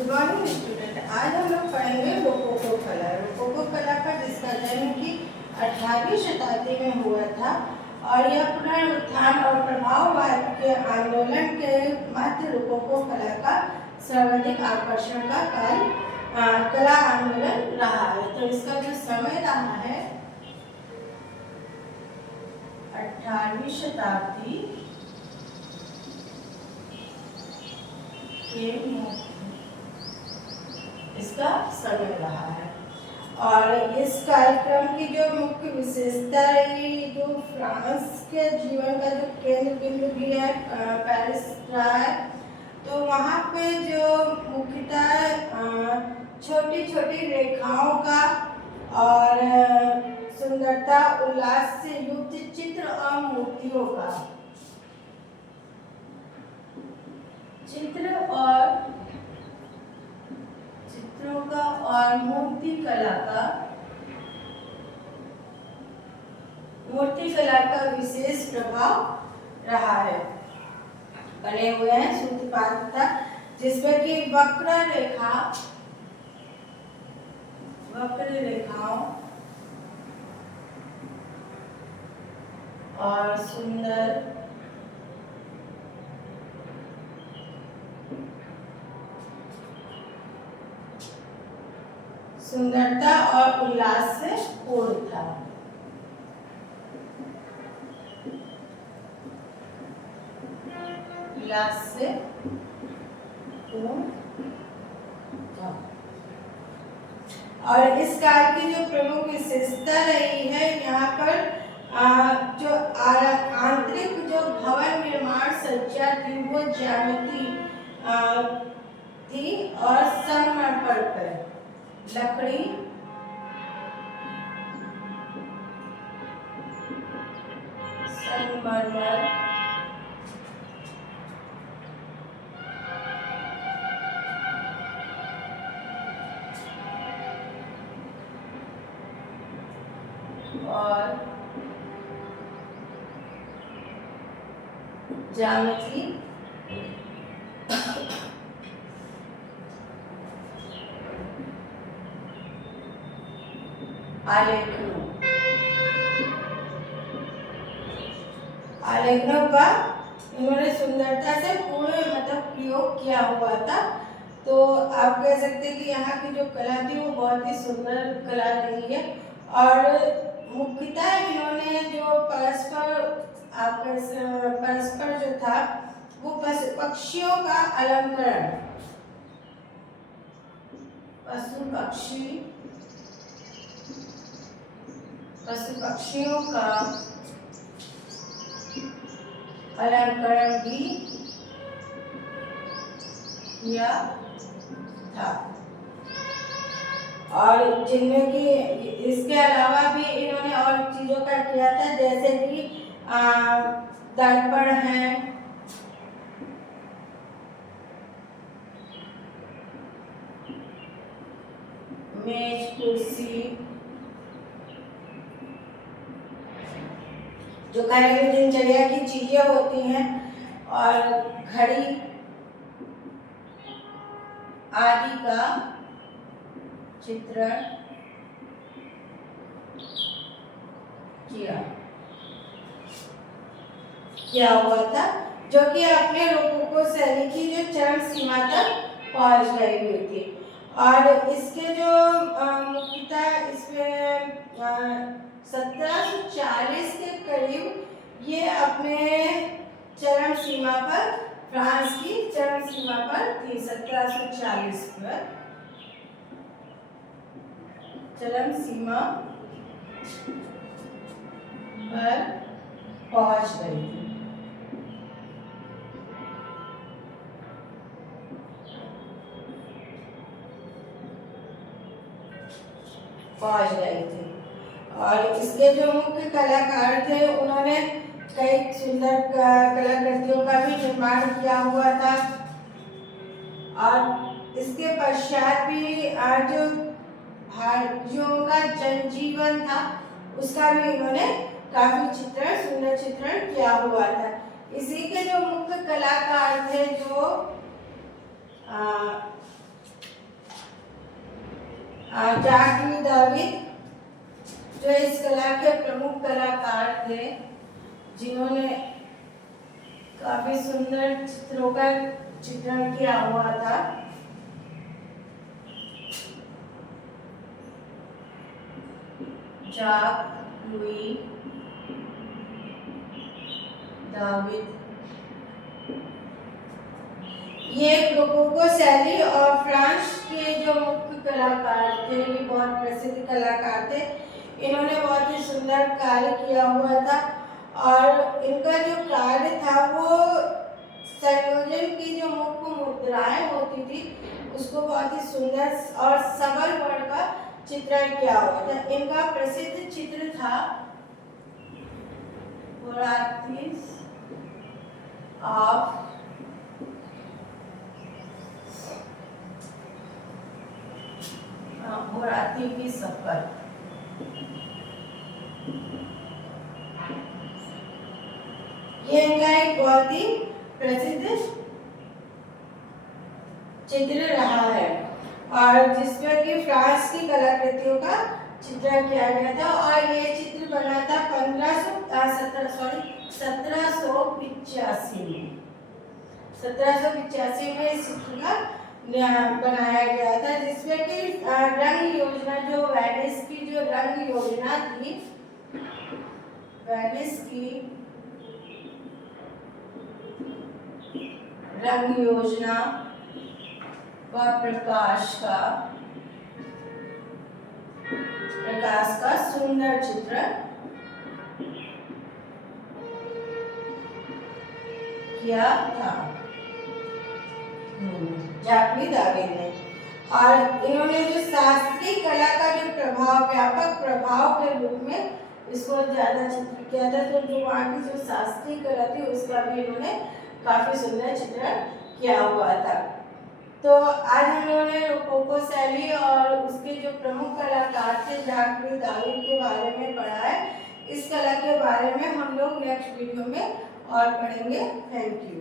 Good morning student. आज हम लोग पढ़ेंगे रोकोको कला। रोकोको कला का जिसका जन्म की 18वीं शताब्दी में हुआ था और यह पुनरुत्थान और प्रभाववाद के आंदोलन के मध्य रोकोको कला का सर्वाधिक आकर्षण का कला आंदोलन रहा है। तो इसका जो समय रहा है 18वीं शताब्दी के इसका समय रहा है। और इस कार्यक्रम की जो मुख्य विशेषता रही, जो फ्रांस के जीवन का जो केंद्र बिंदु भी है पेरिस रहा है, तो वहाँ पे जो मुख्यतः छोटी छोटी रेखाओं का और सुंदरता उल्लास से युक्त चित्र और मूर्तियों का चित्रों का और मूर्ति कला का विशेष प्रभाव रहा है। बने हुए हैं सूत्रपात जिसमें कि वक्र रेखाओं और सुंदरता और उल्लास से पूर्ण था। उल्लास से पूर्ण था। और इस काल की जो प्रमुख विशेषता रही है, यहाँ पर जो आंतरिक जो भवन निर्माण सज्जा थी वो ज्यामिति थी और संगमरमर पर लकड़ी संगमरमर और ज्यामिति आलेखनों का इन्होंने सुंदरता से पूर्ण प्रयोग किया हुआ था। तो आप कह सकते हैं कि यहाँ की जो कला थी वो बहुत ही सुंदर कला रही है। और मुख्यतः इन्होंने जो परस्पर जो था वो पक्षियों का अलंकरण, पशु पक्षियों का अलंकरण भी किया था। और जिनमें कि इसके अलावा भी इन्होंने और चीजों का किया था, जैसे कि दर्पण है, मेज कुर्सी, जो कार्य दिनचर्या की चीजें होती हैं, और घड़ी आदि का चित्रण किया हुआ था, जो कि अपने रोकोको शैली की जो चरम सीमा तक पहुंच गई हुई थी। और इसके जो मुख्यतः इसमें 1740 के करीब ये अपने चरम सीमा पर, फ्रांस की चरम सीमा पर थी। 1740 पर चरम सीमा पर पहुंच गई थी। और इसके जो मुख्य कलाकार थे उन्होंने कई सुंदर कलाकृतियों का भी निर्माण किया हुआ था। और इसके पश्चात भी जो भारतीयों का जनजीवन था उसका भी इन्होंने काफी सुंदर चित्रण किया हुआ था। इसी के जो मुख्य कलाकार थे जो जाक दाविद जो इस कला के प्रमुख कलाकार थे, जिन्होंने काफी सुंदर चित्रों का चित्रण किया हुआ था। जाक लुई दाविद ये रोकोको शैली और फ्रांस के जो मुख्य कलाकार थे, ये बहुत प्रसिद्ध कलाकार थे। इन्होंने बहुत ही सुंदर कार्य किया हुआ था और इनका जो कार्य था वो संयोजन की जो मुख्य मुद्राएं होती थी उसको बहुत ही सुंदर और सबल वर्ण का चित्रण किया हुआ था। इनका प्रसिद्ध चित्र था होरातिस ऑफ होराती की सफर। ये इनका एक बहुत ही प्रसिद्ध चित्र रहा है और जिसमें कि फ्रांस की कलाकृतियों का चित्रण किया गया था और ये चित्र बना था 1785 में इस चित्र का बनाया गया था, जिसमें कि रंग योजना जो वेनिस की जो रंग योजना थी, वेनिस की रंग योजना व प्रकाश का सुंदर चित्र किया था जाक दाविद ने। और इन्होंने जो शास्त्रीय कला का जो प्रभाव, व्यापक प्रभाव के रूप में इसको ज्यादा चित्र किया था, तो जो वहाँ की जो शास्त्रीय कला थी उसका भी इन्होंने काफी सुंदर चित्रण किया हुआ था। तो आज हम लोगों ने रोकोको शैली और उसके जो प्रमुख कलाकार थे जाक दाविद के बारे में पढ़ा है। इस कला के बारे में हम लोग नेक्स्ट वीडियो में और पढ़ेंगे। Thank you.